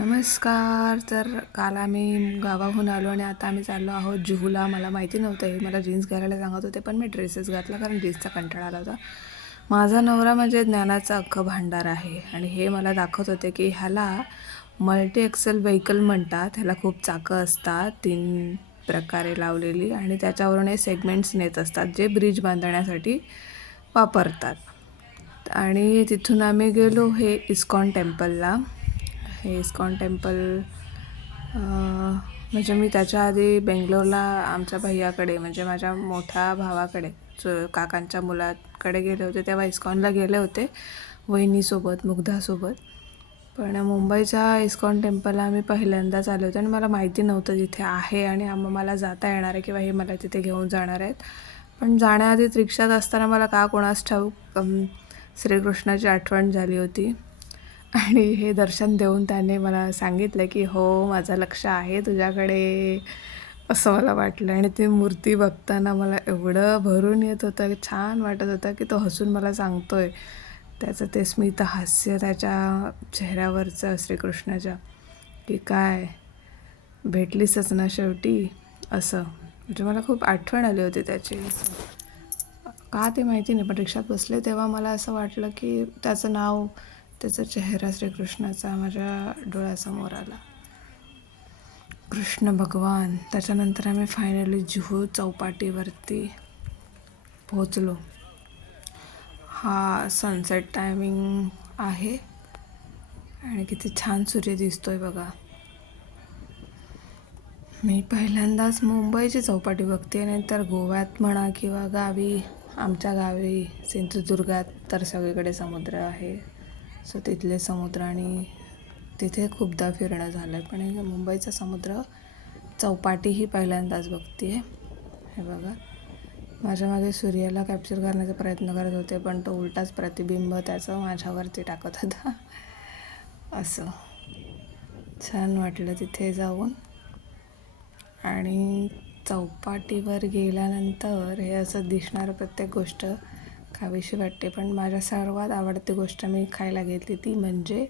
नमस्कार. तर काल आम्ही गावाहून आलो आणि आता आम्ही चाललो आहोत जुहूला. मला माहिती नव्हतं हे, मला जीन्स घालायला सांगत होते पण मी ड्रेसेस घातला कारण जीन्सचा कंटाळा आला होता. माझा नवरा म्हणजे ज्ञानाचा अख्खं भांडार आहे आणि हे मला दाखवत होते की ह्याला मल्टी एक्सेल व्हेकल म्हणतात. ह्याला खूप चाकं असतात 3 प्रकारे लावलेली आणि त्याच्यावरून हे सेगमेंट्स नेत असतात जे ब्रिज बांधण्यासाठी वापरतात. आणि तिथून आम्ही गेलो हे इस्कॉन टेम्पलला. हे इस्कॉन टेम्पल म्हणजे मी त्याच्या आधी बेंगलोरला आमच्या भैयाकडे म्हणजे माझ्या मोठ्या भावाकडे काकांच्या मुलाकडे गेले होते, तेव्हा इस्कॉनला गेले होते वहिनीसोबत, मुग्धासोबत. पण मुंबईच्या इस्कॉन टेम्पलला आम्ही पहिल्यांदाच आले होते आणि मला माहिती नव्हतं जिथे आहे आणि मला जाता येणार आहे किंवा हे मला तिथे घेऊन जाणार आहेत. पण जाण्याआधीच रिक्षात असताना मला का कोणास ठाऊक श्रीकृष्णाची आठवण झाली होती आणि हे दर्शन देऊन त्याने मला सांगितलं की हो, माझं लक्ष आहे तुझ्याकडे, असं मला वाटलं. आणि ती मूर्ती बघताना मला एवढं भरून येत होतं, छान वाटत होतं की तो हसून मला सांगतोय. त्याचं ते स्मित हास्य त्याच्या चेहऱ्यावरचं श्रीकृष्णाच्या, की काय भेटलीसच ना शेवटी, असं. म्हणजे मला खूप आठवण आली होती त्याची. का ते माहिती नाही, पण रिक्षात बसले तेव्हा मला असं वाटलं की त्याचं नाव, त्याचा चेहरा श्रीकृष्णाचा माझ्या डोळ्यासमोर आला. कृष्ण भगवान. त्याच्यानंतर आम्ही फायनली जुहू चौपाटीवरती पोहोचलो. हा सनसेट टायमिंग आहे आणि किती छान सूर्य दिसतोय बघा. मी पहिल्यांदाच मुंबईची चौपाटी बघते, नाहीतर गोव्यात म्हणा किंवा गावी, आमच्या गावी सिंधुदुर्गात तर सगळीकडे समुद्र आहे. सो तिथले समुद्र आणि तिथे खूपदा फिरणं झालं आहे, पण मुंबईचा समुद्र चौपाटीही पहिल्यांदाच बघते आहे. हे बघा, माझ्या मागे सूर्याला कॅप्चर करण्याचा प्रयत्न करत होते, पण तो उलटाच प्रतिबिंब त्याचं माझ्यावरती टाकत होता. असं छान वाटलं तिथे जाऊन. आणि चौपाटीवर गेल्यानंतर हे असं दिसणारं प्रत्येक गोष्ट खावीशी वाटते, पण माझ्या सर्वात आवडती गोष्ट मी खायला घेतली ती म्हणजे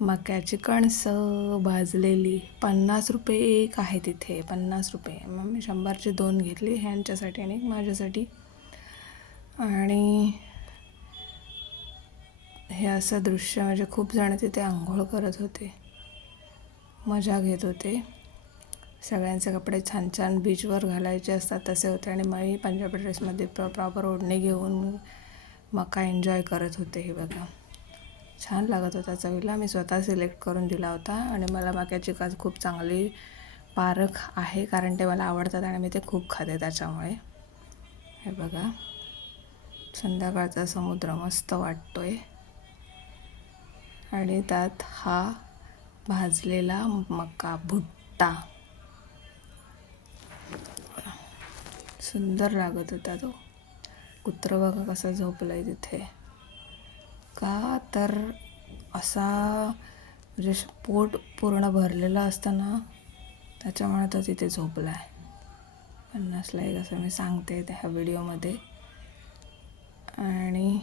मक्याची कणसं भाजलेली. 50 रुपये एक आहे तिथे, 50 रुपये. मग मी 100ची 2 घेतली, ह्यांच्यासाठी आणि माझ्यासाठी. आणि हे असं दृश्य म्हणजे खूप जण तिथे आंघोळ करत होते, मजा घेत होते. सगळ्यांचे कपडे छान छान बीचवर घालायचे असतात तसे होते आणि मी पंजाबी ड्रेसमध्ये प्रॉपर ओढणी घेऊन मका एन्जॉय करत होते. हे बघा, छान लागत होता चवीला. मी स्वतः सिलेक्ट करून दिला होता आणि मला मक्याची काज खूप चांगली पारख आहे कारण ते मला आवडतात आणि मी ते खूप खाते त्याच्यामुळे. हे बघा, संध्याकाळचा समुद्र मस्त वाटतोय आणि त्यात हा भाजलेला मका भुट्टा सुंदर लागत होता. तो कुत्रं बघा कसं झोपलं आहे तिथे. का तर असा म्हणजे पोट पूर्ण भरलेलं असतं ना, त्याच्यामुळे तो तिथे झोपला आहे. 50ला एक असं मी सांगते त्या व्हिडिओमध्ये. आणि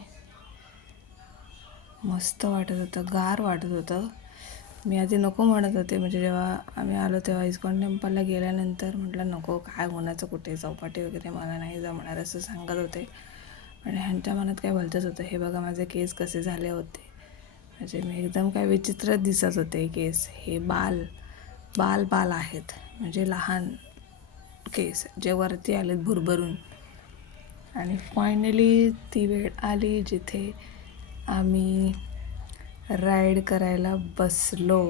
मस्त वाटत होतं, गार वाटत होतं. मी आधी नको म्हणत होते, म्हणजे जेव्हा आम्ही आलो तेव्हा इस्कॉन टेम्पलला गेल्यानंतर म्हटलं नको, काय होण्याचं कुठे, चौपाटी वगैरे मला नाही जमणार असं सांगत होते. आणि ह्यांच्या मनात काय भलतंच होतं. हे बघा माझे केस कसे झाले होते, म्हणजे मी एकदम काय विचित्र दिसत होते केस. हे बाल बाल बाल आहेत, म्हणजे लहान केस जे वरती आलेत भुरभरून. आणि फायनली ती वेळ आली जिथे आम्ही राईड करायला बसलो.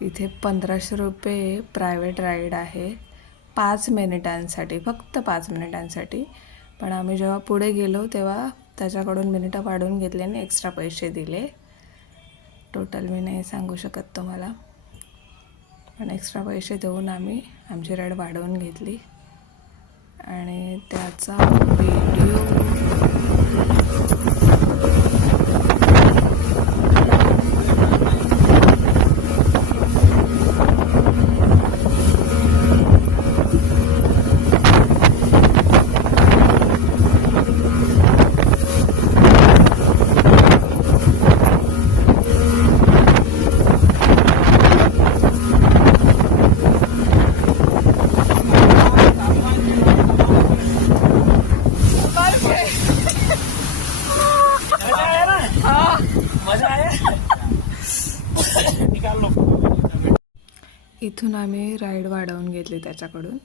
इथे 1500 रुपये प्रायव्हेट राईड आहे 5 मिनिटांसाठी, फक्त 5 मिनिटांसाठी. पण आम्ही जेव्हा पुढे गेलो तेव्हा त्याच्याकडून मिनिटं वाढवून घेतले आणि एक्स्ट्रा पैसे दिले. टोटल मी नाही सांगू शकत तुम्हाला, पण एक्स्ट्रा पैसे देऊन आम्ही आमची राईड वाढवून घेतली. आणि त्याचा व्हिडिओ इथून आम्ही राईड वाढवून घेतली त्याच्याकडून.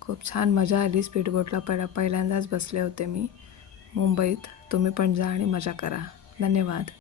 खूप छान मजा आली. स्पीडबोटला पहिल्यांदाच बसले होते मी मुंबईत. तुम्ही पण जा आणि मजा करा. धन्यवाद.